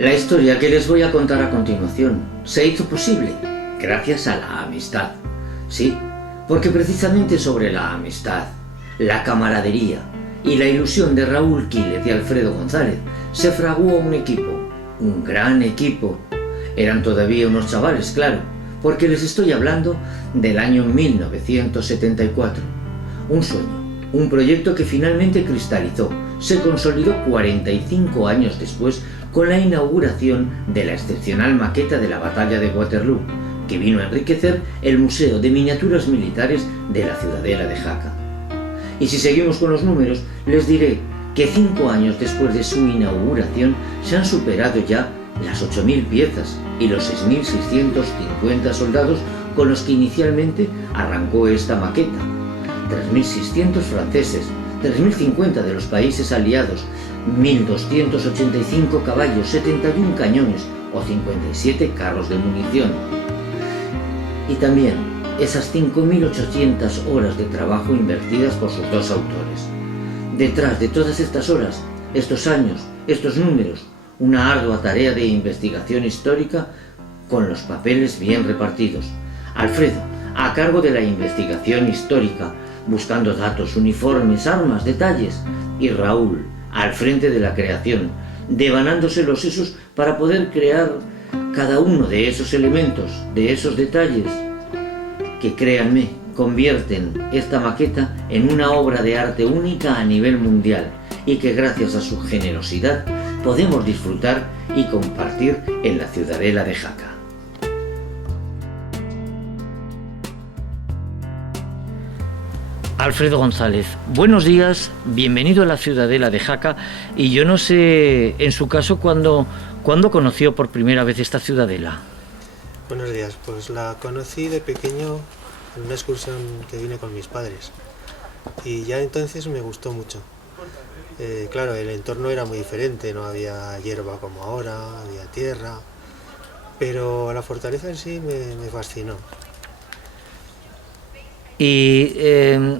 La historia que les voy a contar a continuación se hizo posible gracias a la amistad. Sí, porque precisamente sobre la amistad, la camaradería y la ilusión de Raúl Quílez y Alfredo González se fraguó un equipo, un gran equipo. Eran todavía unos chavales, claro, porque les estoy hablando del año 1974. Un sueño, un proyecto que finalmente cristalizó, se consolidó 45 años después con la inauguración de la excepcional maqueta de la batalla de Waterloo, que vino a enriquecer el Museo de Miniaturas Militares de la Ciudadela de Jaca. Y si seguimos con los números, les diré que 5 años después de su inauguración se han superado ya las 8.000 piezas y los 6.650 soldados con los que inicialmente arrancó esta maqueta. 3.600 franceses, 3.050 de los países aliados, 1.285 caballos, 71 cañones o 57 carros de munición. Y también esas 5.800 horas de trabajo invertidas por sus dos autores. Detrás de todas estas horas, estos años, estos números, una ardua tarea de investigación histórica con los papeles bien repartidos. Alfredo, a cargo de la investigación histórica, buscando datos, uniformes, armas, detalles, y Raúl, al frente de la creación, devanándose los sesos para poder crear cada uno de esos elementos, de esos detalles, que créanme, convierten esta maqueta en una obra de arte única a nivel mundial y que gracias a su generosidad podemos disfrutar y compartir en la Ciudadela de Jaca. Alfredo González, buenos días, bienvenido a la Ciudadela de Jaca. Y yo no sé, en su caso, ¿cuándo conoció por primera vez esta ciudadela? Buenos días, pues la conocí de pequeño en una excursión que vine con mis padres y ya entonces me gustó mucho. Claro, el entorno era muy diferente, no había hierba como ahora, había tierra, pero la fortaleza en sí me fascinó. Y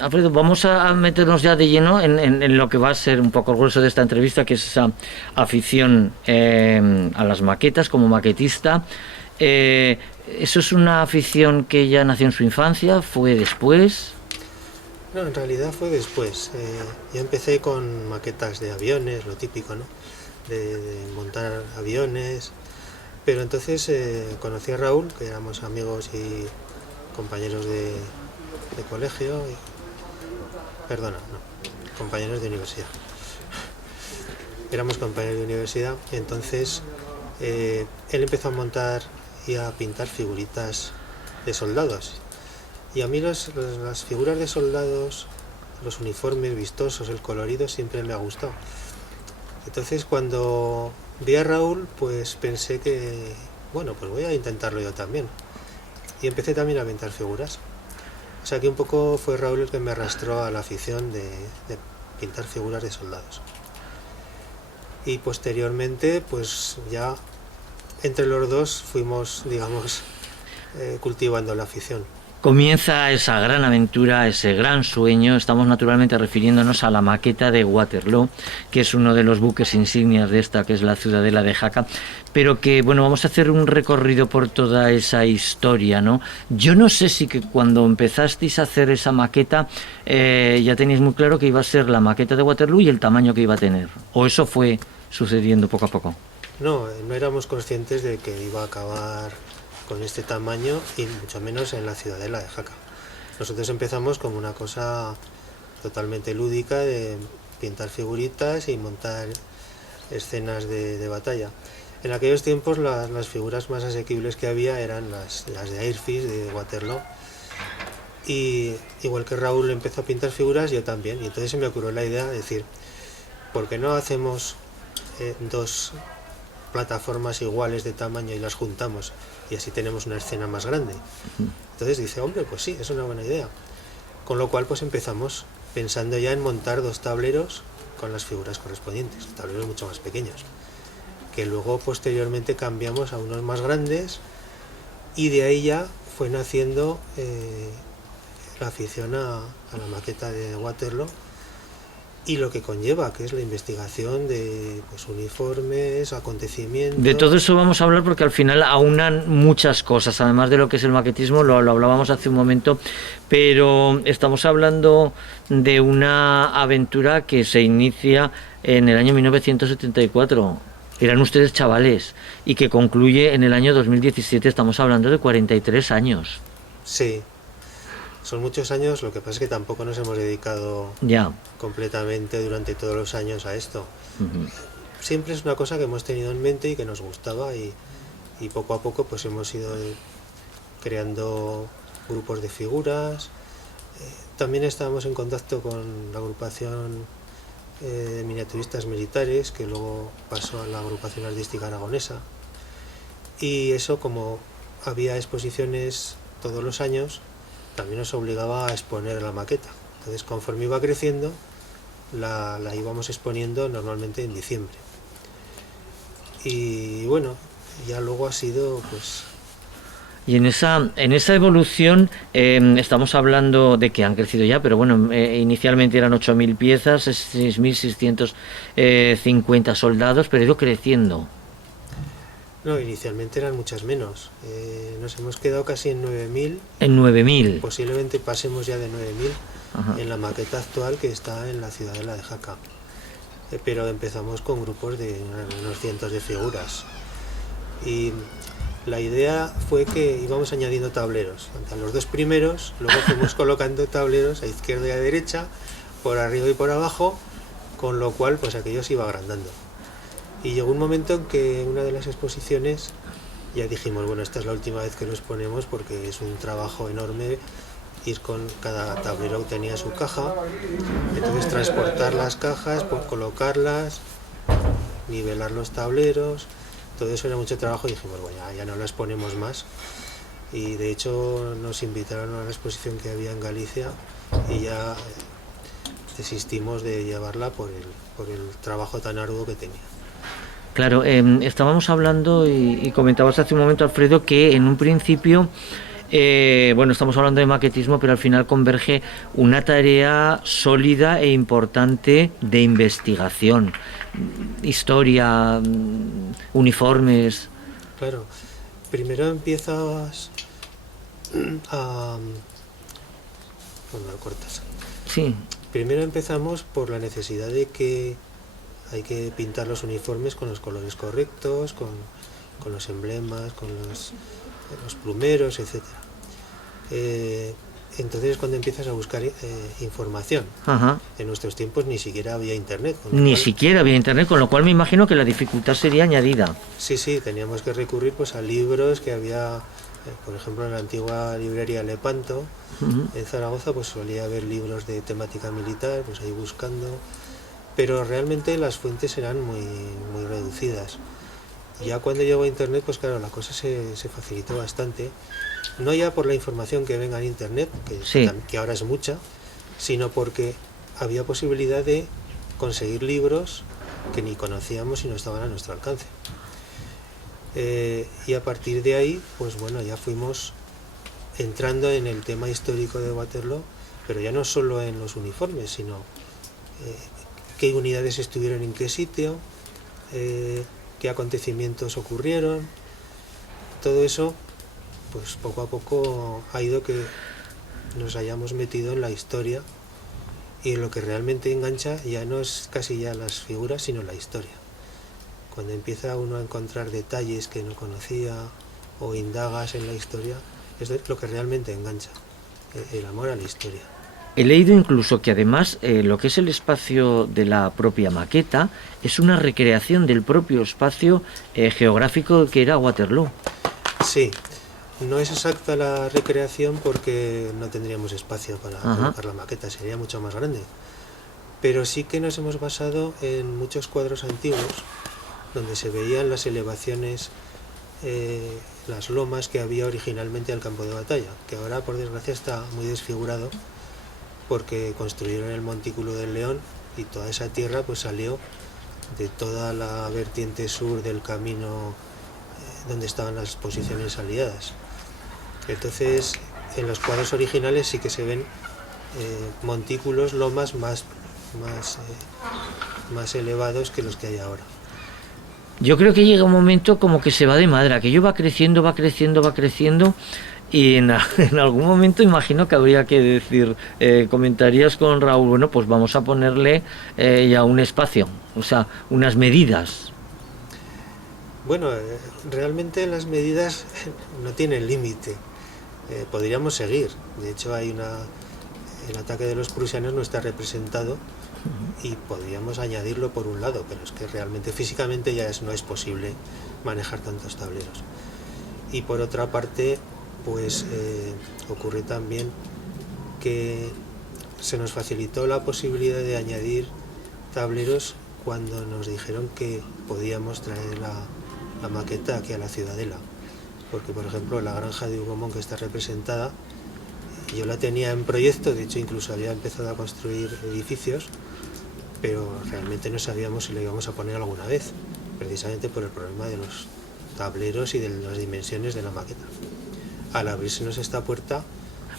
Alfredo, vamos a meternos ya de lleno en lo que va a ser un poco el grueso de esta entrevista, que es esa afición a las maquetas como maquetista. ¿Eso es una afición que ya nació en su infancia? ¿Fue después? No, en realidad fue después. Yo empecé con maquetas de aviones, lo típico, ¿no? De montar aviones. Pero entonces conocí a Raúl, que éramos amigos y compañeros de colegio, compañeros de universidad. Éramos compañeros de universidad y entonces él empezó a montar y a pintar figuritas de soldados. Y a mí las figuras de soldados, los uniformes vistosos, el colorido, siempre me ha gustado. Entonces cuando vi a Raúl, pues pensé que, bueno, pues voy a intentarlo yo también. Y empecé también a pintar figuras. O sea que un poco fue Raúl el que me arrastró a la afición de pintar figuras de soldados. Y posteriormente, pues ya entre los dos fuimos, digamos, cultivando la afición. Comienza esa gran aventura, ese gran sueño. Estamos naturalmente refiriéndonos a la maqueta de Waterloo, que es uno de los buques insignias de esta, que es la Ciudadela de Jaca. Pero que, bueno, vamos a hacer un recorrido por toda esa historia, ¿no? Yo no sé si que cuando empezasteis a hacer esa maqueta ya teníais muy claro que iba a ser la maqueta de Waterloo y el tamaño que iba a tener. ¿O eso fue sucediendo poco a poco? No éramos conscientes de que iba a acabar con este tamaño y mucho menos en la Ciudadela de Jaca. Nosotros empezamos como una cosa totalmente lúdica de pintar figuritas y montar escenas de batalla. En aquellos tiempos las figuras más asequibles que había eran las de Airfield, de Waterloo, y igual que Raúl empezó a pintar figuras, yo también, y entonces se me ocurrió la idea de decir, ¿por qué no hacemos dos plataformas iguales de tamaño y las juntamos y así tenemos una escena más grande? Entonces dice, hombre, pues sí, es una buena idea. Con lo cual pues empezamos pensando ya en montar dos tableros con las figuras correspondientes, tableros mucho más pequeños, que luego posteriormente cambiamos a unos más grandes y de ahí ya fue naciendo la afición a la maqueta de Waterloo y lo que conlleva, que es la investigación de pues, uniformes, acontecimientos. De todo eso vamos a hablar porque al final aunan muchas cosas, además de lo que es el maquetismo, lo hablábamos hace un momento, pero estamos hablando de una aventura que se inicia en el año 1974. Eran ustedes chavales y que concluye en el año 2017, estamos hablando de 43 años. Sí. Son muchos años, lo que pasa es que tampoco nos hemos dedicado ya completamente durante todos los años a esto. Uh-huh. Siempre es una cosa que hemos tenido en mente y que nos gustaba y poco a poco pues hemos ido creando grupos de figuras. También estábamos en contacto con la agrupación de miniaturistas militares, que luego pasó a la agrupación artística aragonesa. Y eso, como había exposiciones todos los años, también nos obligaba a exponer la maqueta. Entonces, conforme iba creciendo, la íbamos exponiendo normalmente en diciembre. Y bueno, ya luego ha sido pues... Y en esa evolución estamos hablando de que han crecido ya, pero bueno, inicialmente eran 8.000 piezas, 6.650 soldados, pero ha ido creciendo. No, inicialmente eran muchas menos. Nos hemos quedado casi en 9.000. En 9.000. Posiblemente pasemos ya de 9.000 en la maqueta actual que está en la ciudadela de Jaca. Pero empezamos con grupos de unos cientos de figuras. Y la idea fue que íbamos añadiendo tableros. A los dos primeros, luego fuimos colocando tableros a izquierda y a derecha, por arriba y por abajo, con lo cual pues aquello se iba agrandando. Y llegó un momento en que en una de las exposiciones ya dijimos, bueno, esta es la última vez que lo exponemos porque es un trabajo enorme ir con cada tablero que tenía su caja, entonces transportar las cajas, colocarlas, nivelar los tableros, todo eso era mucho trabajo y dijimos, bueno, ya no las ponemos más. Y de hecho nos invitaron a la exposición que había en Galicia y ya desistimos de llevarla por el trabajo tan arduo que tenía. Claro, estábamos hablando y comentabas hace un momento, Alfredo, que en un principio, bueno, estamos hablando de maquetismo, pero al final converge una tarea sólida e importante de investigación, historia, uniformes. Claro, primero empiezas a... Bueno, lo cortas. Sí. Primero empezamos por la necesidad de que hay que pintar los uniformes con los colores correctos, con los emblemas, con los plumeros, etc. Entonces cuando empiezas a buscar información. Ajá. En nuestros tiempos ni siquiera había internet. Siquiera había internet, con lo cual me imagino que la dificultad sería añadida. Sí, teníamos que recurrir pues a libros que había, por ejemplo en la antigua librería Lepanto, en Zaragoza pues solía haber libros de temática militar, pues ahí buscando. Pero realmente las fuentes eran muy reducidas. Ya cuando llegó a internet, pues claro, la cosa se facilitó bastante. No ya por la información que venga en internet, que ahora es mucha, sino porque había posibilidad de conseguir libros que ni conocíamos y no estaban a nuestro alcance. Y a partir de ahí, pues bueno, ya fuimos entrando en el tema histórico de Waterloo, pero ya no solo en los uniformes, sino qué unidades estuvieron en qué sitio, qué acontecimientos ocurrieron. Todo eso, pues poco a poco ha ido que nos hayamos metido en la historia, y lo que realmente engancha ya no es casi ya las figuras, sino la historia. Cuando empieza uno a encontrar detalles que no conocía o indagas en la historia, es lo que realmente engancha, el amor a la historia. He leído incluso que además lo que es el espacio de la propia maqueta es una recreación del propio espacio geográfico que era Waterloo. Sí, no es exacta la recreación porque no tendríamos espacio para colocar la maqueta, sería mucho más grande. Pero sí que nos hemos basado en muchos cuadros antiguos donde se veían las elevaciones, las lomas que había originalmente al campo de batalla, que ahora por desgracia está muy desfigurado, porque construyeron el Montículo del León y toda esa tierra pues salió de toda la vertiente sur del camino donde estaban las posiciones aliadas. Entonces en los cuadros originales sí que se ven montículos, lomas más más elevados que los que hay ahora. Yo creo que llega un momento como que se va de madre, aquello va creciendo, va creciendo, va creciendo, y en algún momento imagino que habría que decir, comentarías con Raúl, bueno, pues vamos a ponerle ya un espacio, o sea, unas medidas. Bueno, realmente las medidas no tienen límite, podríamos seguir. De hecho, el ataque de los prusianos no está representado y podríamos añadirlo por un lado, pero es que realmente físicamente ya no es posible manejar tantos tableros. Y por otra parte, pues ocurre también que se nos facilitó la posibilidad de añadir tableros cuando nos dijeron que podíamos traer la maqueta aquí a la Ciudadela, porque por ejemplo la granja de Hugomont, que está representada, yo la tenía en proyecto, de hecho incluso había empezado a construir edificios, pero realmente no sabíamos si lo íbamos a poner alguna vez, precisamente por el problema de los tableros y de las dimensiones de la maqueta. Al abrirsenos esta puerta...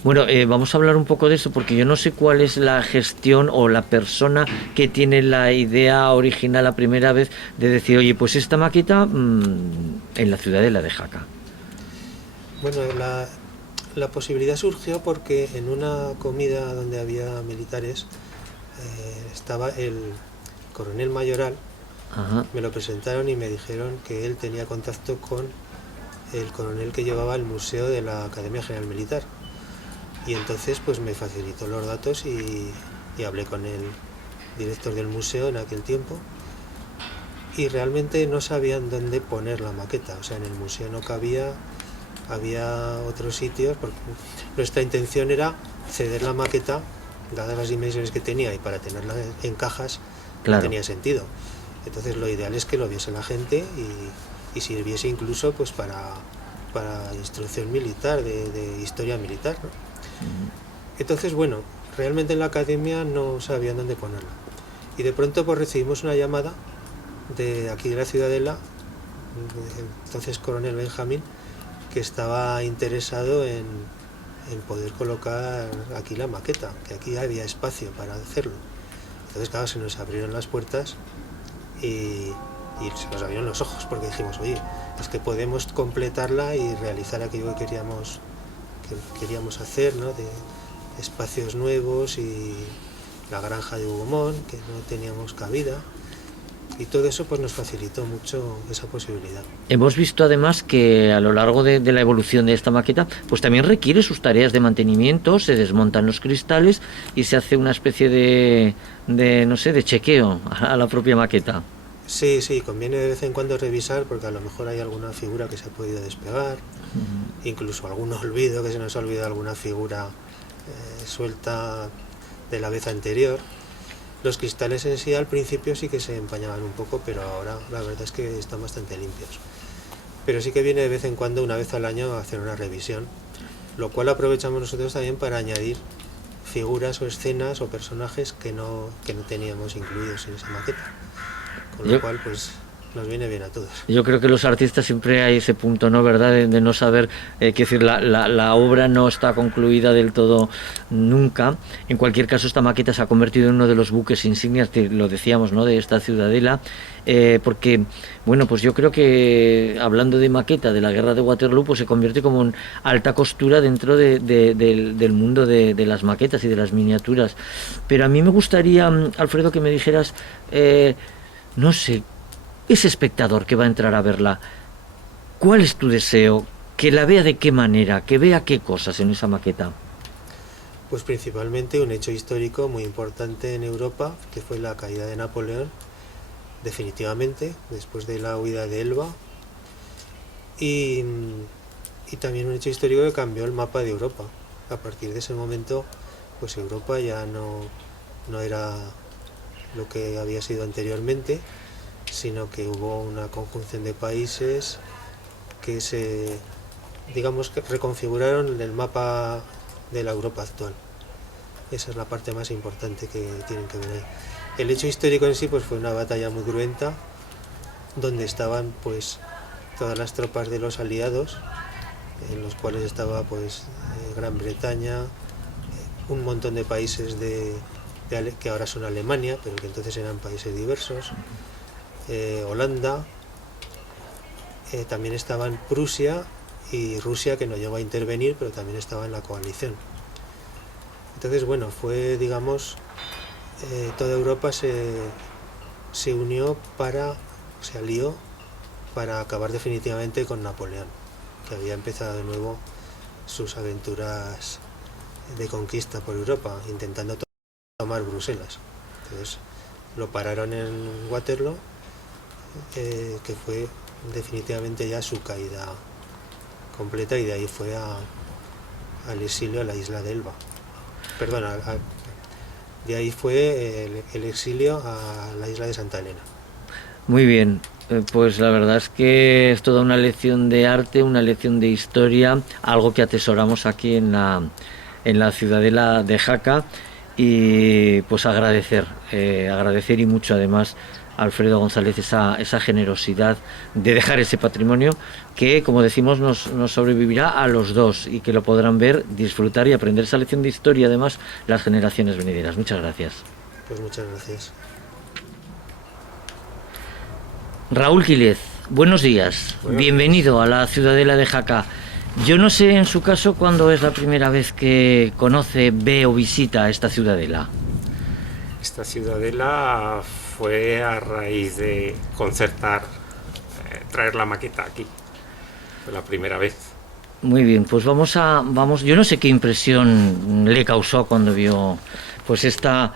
Bueno, vamos a hablar un poco de eso, porque yo no sé cuál es la gestión o la persona que tiene la idea original la primera vez de decir, oye, pues esta maqueta en la Ciudadela de Jaca. Bueno, la posibilidad surgió porque en una comida donde había militares estaba el coronel Mayoral. Ajá. Me lo presentaron y me dijeron que él tenía contacto con el coronel que llevaba el museo de la Academia General Militar, y entonces pues me facilitó los datos y hablé con el director del museo en aquel tiempo, y realmente no sabían dónde poner la maqueta, o sea, en el museo no cabía, había otros sitios, porque nuestra intención era ceder la maqueta dadas las dimensiones que tenía, y para tenerla en cajas claro, no tenía sentido. Entonces lo ideal es que lo viese la gente y sirviese incluso pues para instrucción militar, de historia militar, ¿no? Entonces, bueno, realmente en la academia no sabían dónde ponerla. Y de pronto pues recibimos una llamada de aquí de la Ciudadela, entonces coronel Benjamín, que estaba interesado en poder colocar aquí la maqueta, que aquí había espacio para hacerlo. Entonces, claro, se nos abrieron las puertas y se nos abrieron los ojos, porque dijimos, oye, es que podemos completarla y realizar aquello que queríamos hacer, ¿no? De espacios nuevos y la granja de Hugomont, que no teníamos cabida. Y todo eso pues nos facilitó mucho esa posibilidad. Hemos visto además que a lo largo de la evolución de esta maqueta pues también requiere sus tareas de mantenimiento, se desmontan los cristales y se hace una especie de no sé, de chequeo a la propia maqueta. Sí, conviene de vez en cuando revisar, porque a lo mejor hay alguna figura que se ha podido despegar, incluso algún olvido, que se nos ha olvidado alguna figura suelta de la vez anterior. Los cristales en sí al principio sí que se empañaban un poco, pero ahora la verdad es que están bastante limpios. Pero sí que viene de vez en cuando, una vez al año, a hacer una revisión, lo cual aprovechamos nosotros también para añadir figuras o escenas o personajes que no teníamos incluidos en esa maqueta. Con lo cual, pues, nos viene bien a todos. Yo creo que los artistas siempre hay ese punto, ¿no? ¿Verdad? De no saber, que decir, la obra no está concluida del todo nunca. En cualquier caso, esta maqueta se ha convertido en uno de los buques insignias, lo decíamos, ¿no? De esta Ciudadela, porque, bueno, pues yo creo que, hablando de maqueta, de la guerra de Waterloo, pues se convierte como en alta costura dentro del mundo de las maquetas y de las miniaturas. Pero a mí me gustaría, Alfredo, que me dijeras, no sé, ese espectador que va a entrar a verla, ¿cuál es tu deseo? ¿Que la vea de qué manera? ¿Que vea qué cosas en esa maqueta? Pues principalmente un hecho histórico muy importante en Europa, que fue la caída de Napoleón, definitivamente, después de la huida de Elba, y también un hecho histórico que cambió el mapa de Europa. A partir de ese momento, pues Europa ya no era lo que había sido anteriormente, sino que hubo una conjunción de países que que reconfiguraron el mapa de la Europa actual. Esa es la parte más importante que tienen que ver ahí. El hecho histórico en sí pues fue una batalla muy cruenta, donde estaban pues todas las tropas de los aliados, en los cuales estaba pues Gran Bretaña, un montón de países de que ahora son Alemania, pero que entonces eran países diversos, Holanda, también estaban Prusia y Rusia, que no llegó a intervenir, pero también estaba en la coalición. Entonces, bueno, fue, digamos, toda Europa se unió se alió para acabar definitivamente con Napoleón, que había empezado de nuevo sus aventuras de conquista por Europa, intentando tomar Bruselas. Entonces lo pararon en Waterloo, que fue definitivamente ya su caída completa, y de ahí fue al exilio a la isla de Elba. Perdón, de ahí fue el exilio a la isla de Santa Elena. Muy bien, pues la verdad es que es toda una lección de arte, una lección de historia, algo que atesoramos aquí en la ciudadela de Jaca, y pues agradecer y mucho además a Alfredo González esa generosidad de dejar ese patrimonio que, como decimos, nos sobrevivirá a los dos, y que lo podrán ver, disfrutar y aprender esa lección de historia además las generaciones venideras. Muchas gracias. Pues muchas gracias. Raúl Quílez, buenos días. Bienvenido a la ciudadela de Jaca. Yo no sé en su caso cuándo es la primera vez que conoce, ve o visita esta ciudadela. Esta ciudadela fue a raíz de concertar, traer la maqueta aquí. Fue la primera vez. Muy bien, pues vamos. Yo no sé qué impresión le causó cuando vio pues esta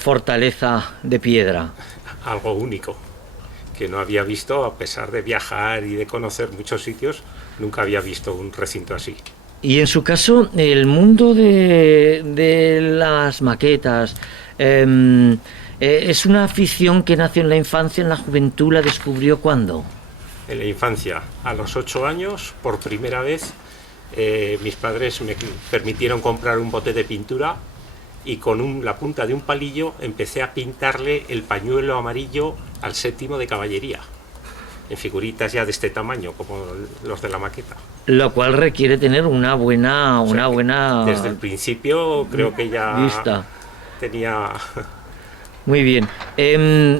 fortaleza de piedra. Algo único, que no había visto, a pesar de viajar y de conocer muchos sitios, nunca había visto un recinto así. Y en su caso, el mundo de las maquetas, ¿es una afición que nació en la infancia, en la juventud? ¿La descubrió cuándo? En la infancia, a los 8 años, por primera vez, mis padres me permitieron comprar un bote de pintura, y con la punta de un palillo empecé a pintarle el pañuelo amarillo al 7º de caballería, en figuritas ya de este tamaño, como los de la maqueta. Lo cual requiere tener una buena... Desde el principio creo que ya vista. Tenía... Muy bien.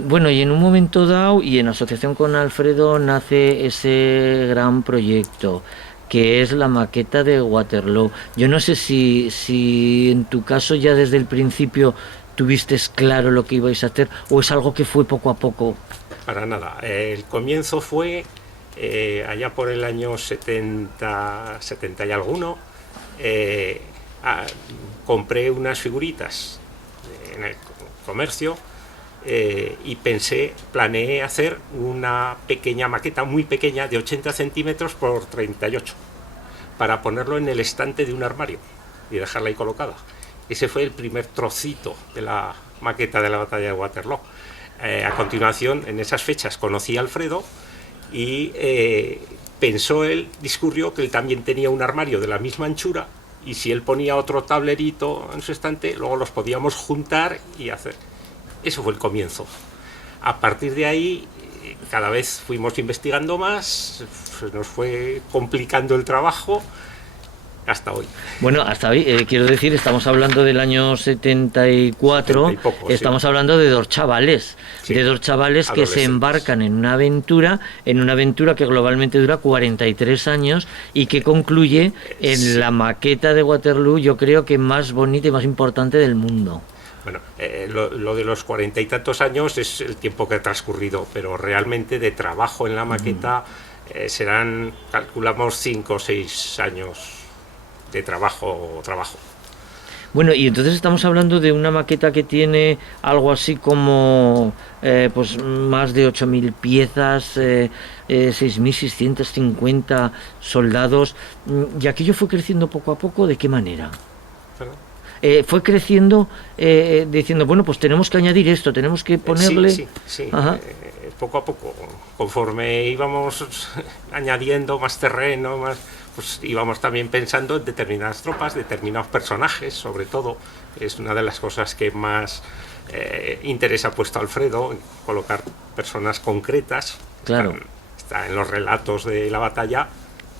Bueno, y en un momento dado, y en asociación con Alfredo, nace ese gran proyecto, que es la maqueta de Waterloo. Yo no sé si en tu caso ya desde el principio tuviste claro lo que ibais a hacer, o es algo que fue poco a poco. Para nada. El comienzo fue allá por el año 70 y alguno. Compré unas figuritas en el comercio, y planeé hacer una pequeña maqueta, muy pequeña, de 80 centímetros por 38, para ponerlo en el estante de un armario y dejarla ahí colocada. Ese fue el primer trocito de la maqueta de la batalla de Waterloo. A continuación, en esas fechas, conocí a Alfredo, y discurrió que él también tenía un armario de la misma anchura, y si él ponía otro tablerito en su estante, luego los podíamos juntar y hacer. Eso fue el comienzo. A partir de ahí, cada vez fuimos investigando más, se nos fue complicando el trabajo hasta hoy. Bueno, hasta hoy, quiero decir, estamos hablando del año 74, 70 y poco, estamos hablando de dos chavales, que se embarcan en una aventura que globalmente dura 43 años y que concluye en la maqueta de Waterloo, yo creo que más bonita y más importante del mundo. Bueno, lo de los 40 y tantos años es el tiempo que ha transcurrido, pero realmente de trabajo en la maqueta serán, calculamos, 5 o 6 años de trabajo. Bueno, y entonces estamos hablando de una maqueta que tiene algo así como pues más de 8.000 piezas, 6.650 soldados, y aquello fue creciendo poco a poco. ¿De qué manera? ¿Perdón? Fue creciendo diciendo, bueno, pues tenemos que añadir esto, tenemos que ponerle... Sí. Poco a poco, conforme íbamos añadiendo más terreno, pues íbamos también pensando en determinadas tropas, determinados personajes, sobre todo. Es una de las cosas que más interés ha puesto Alfredo, en colocar personas concretas. Claro. Está en los relatos de la batalla,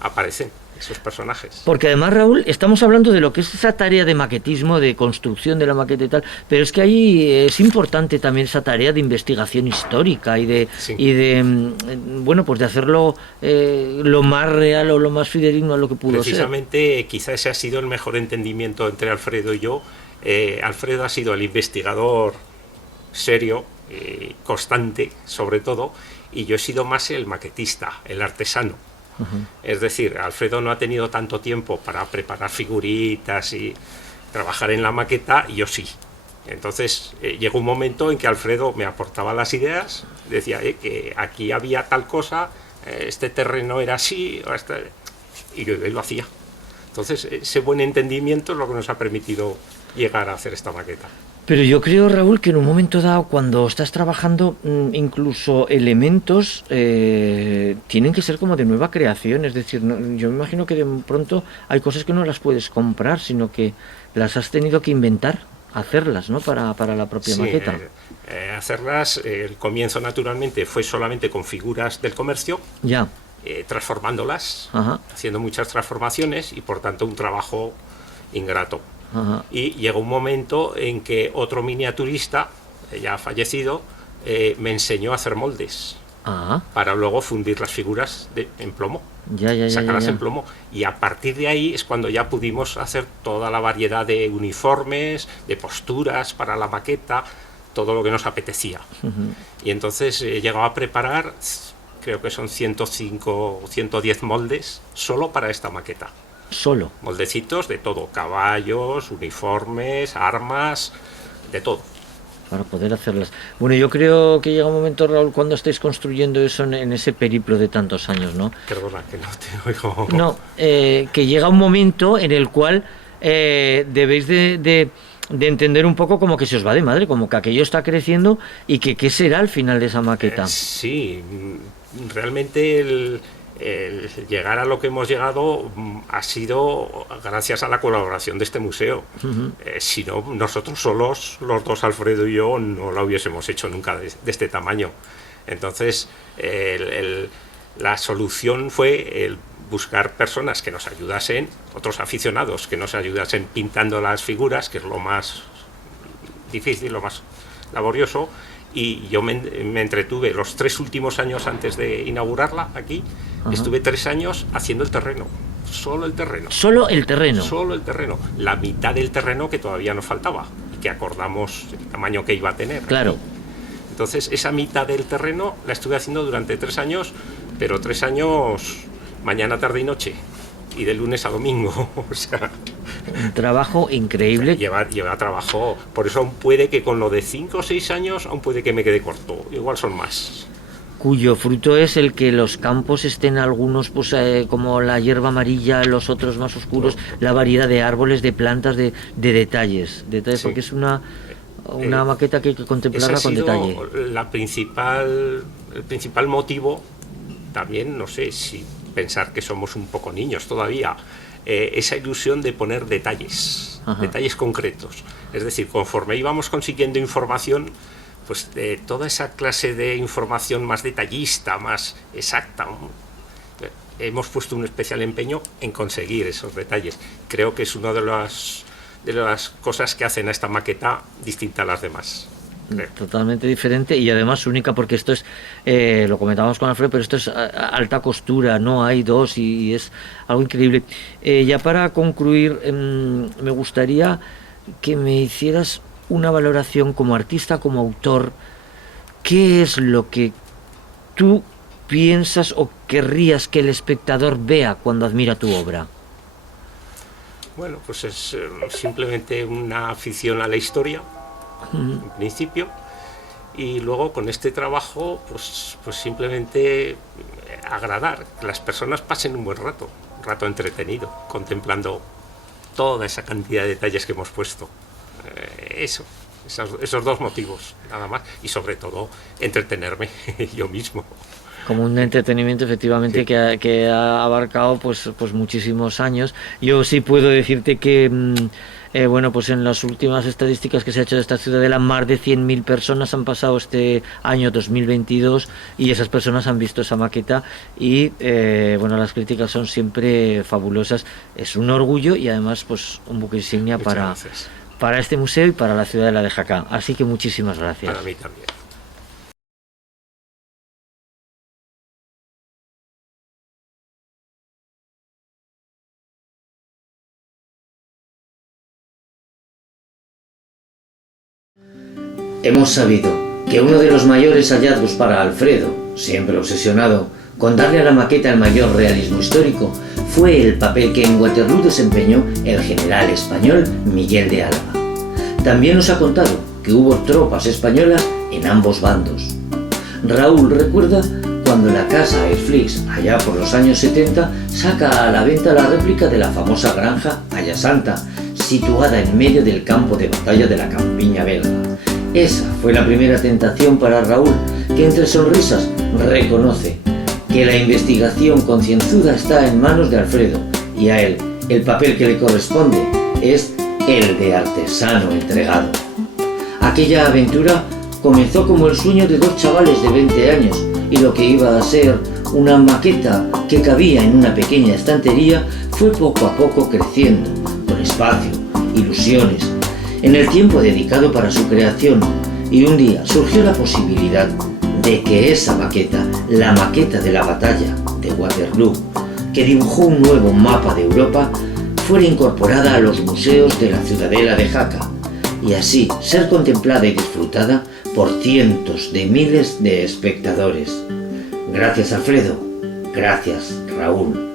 aparecen esos personajes. Porque además, Raúl, estamos hablando de lo que es esa tarea de maquetismo, de construcción de la maqueta y tal, pero es que ahí es importante también esa tarea de investigación histórica Sí. bueno, pues de hacerlo lo más real o lo más fidedigno a lo que pudo ser. Precisamente, quizá ese ha sido el mejor entendimiento entre Alfredo y yo. Alfredo ha sido el investigador serio, constante, sobre todo, y yo he sido más el maquetista, el artesano. Es decir, Alfredo no ha tenido tanto tiempo para preparar figuritas y trabajar en la maqueta, y yo sí. Entonces llegó un momento en que Alfredo me aportaba las ideas, decía que aquí había tal cosa, este terreno era así, y yo lo hacía. Entonces ese buen entendimiento es lo que nos ha permitido llegar a hacer esta maqueta. Pero yo creo, Raúl, que en un momento dado, cuando estás trabajando, incluso elementos tienen que ser como de nueva creación. Es decir, yo me imagino que de pronto hay cosas que no las puedes comprar, sino que las has tenido que inventar, hacerlas, ¿no? Para la propia maqueta. Hacerlas, el comienzo naturalmente fue solamente con figuras del comercio, Ya. Transformándolas, Ajá. haciendo muchas transformaciones y por tanto un trabajo ingrato. Ajá. Y llegó un momento en que otro miniaturista, ya fallecido, me enseñó a hacer moldes Ah, para luego fundir las figuras en plomo, ya. sacarlas en plomo. Y a partir de ahí es cuando ya pudimos hacer toda la variedad de uniformes, de posturas para la maqueta, todo lo que nos apetecía. Y entonces he llegado a preparar, creo que son 105 o 110 moldes solo para esta maqueta. Solo. Moldecitos de todo, caballos, uniformes, armas, de todo. Para poder hacerlas. Bueno, yo creo que llega un momento, Raúl, cuando estéis construyendo eso en ese periplo de tantos años, ¿no? Perdona, que no te oigo. No, que llega un momento en el cual debéis de entender un poco como que se os va de madre, como que aquello está creciendo y que qué será al final de esa maqueta. Sí, realmente el llegar a lo que hemos llegado ha sido gracias a la colaboración de este museo. Si no, nosotros solos, los dos, Alfredo y yo, no lo hubiésemos hecho nunca de este tamaño. Entonces, la solución fue el buscar personas que nos ayudasen, otros aficionados que nos ayudasen pintando las figuras, que es lo más difícil, lo más laborioso. Y yo me entretuve los 3 últimos años antes de inaugurarla aquí. Ajá. Estuve 3 años haciendo el terreno, solo el terreno. ¿Solo el terreno? Solo el terreno, la mitad del terreno que todavía nos faltaba y que acordamos el tamaño que iba a tener. Claro. Aquí. Entonces esa mitad del terreno la estuve haciendo durante 3 años, pero 3 años mañana, tarde y noche. Y de lunes a domingo, o sea... Un trabajo increíble. Lleva trabajo, por eso aún puede que con lo de 5 o 6 años, aún puede que me quede corto, igual son más. Cuyo fruto es el que los campos estén algunos pues como la hierba amarilla, los otros más oscuros, la variedad de árboles, de plantas, de detalles, sí. Porque es una maqueta que hay que contemplarla con detalle. El principal motivo, también, no sé si pensar que somos un poco niños todavía, esa ilusión de poner detalles, detalles concretos. Es decir, conforme íbamos consiguiendo información, pues toda esa clase de información más detallista, más exacta, hemos puesto un especial empeño en conseguir esos detalles. Creo que es una de las cosas que hacen a esta maqueta distinta a las demás. Totalmente diferente y además única, porque esto es, lo comentábamos con Alfredo, pero esto es alta costura, no hay dos y es algo increíble. Ya para concluir, me gustaría que me hicieras una valoración como artista, como autor. ¿Qué es lo que tú piensas o querrías que el espectador vea cuando admira tu obra? Bueno, pues es simplemente una afición a la historia, en principio, y luego con este trabajo pues simplemente agradar, que las personas pasen un buen rato, un rato entretenido, contemplando toda esa cantidad de detalles que hemos puesto. Esos 2 motivos, nada más, y sobre todo entretenerme yo mismo. Como un entretenimiento efectivamente, sí. que ha abarcado pues muchísimos años. Yo sí puedo decirte que bueno, pues en las últimas estadísticas que se ha hecho de esta ciudadela, más de 100.000 personas han pasado este año 2022 y esas personas han visto esa maqueta y, bueno, las críticas son siempre fabulosas. Es un orgullo y además pues un buque insignia para este museo y para la ciudadela de Jaca. Así que muchísimas gracias. Para mí también. Hemos sabido que uno de los mayores hallazgos para Alfredo, siempre obsesionado con darle a la maqueta el mayor realismo histórico, fue el papel que en Waterloo desempeñó el general español Miguel de Álava. También nos ha contado que hubo tropas españolas en ambos bandos. Raúl recuerda cuando la casa Airflix, allá por los años 70, saca a la venta la réplica de la famosa granja Ayasanta, situada en medio del campo de batalla de la campiña belga. Esa fue la primera tentación para Raúl, que entre sonrisas reconoce que la investigación concienzuda está en manos de Alfredo y a él el papel que le corresponde es el de artesano entregado. Aquella aventura comenzó como el sueño de dos chavales de 20 años y lo que iba a ser una maqueta que cabía en una pequeña estantería fue poco a poco creciendo, con espacio, ilusiones, en el tiempo dedicado para su creación, y un día surgió la posibilidad de que esa maqueta, la maqueta de la batalla de Waterloo, que dibujó un nuevo mapa de Europa, fuera incorporada a los museos de la ciudadela de Jaca, y así ser contemplada y disfrutada por cientos de miles de espectadores. Gracias, Alfredo. Gracias, Raúl.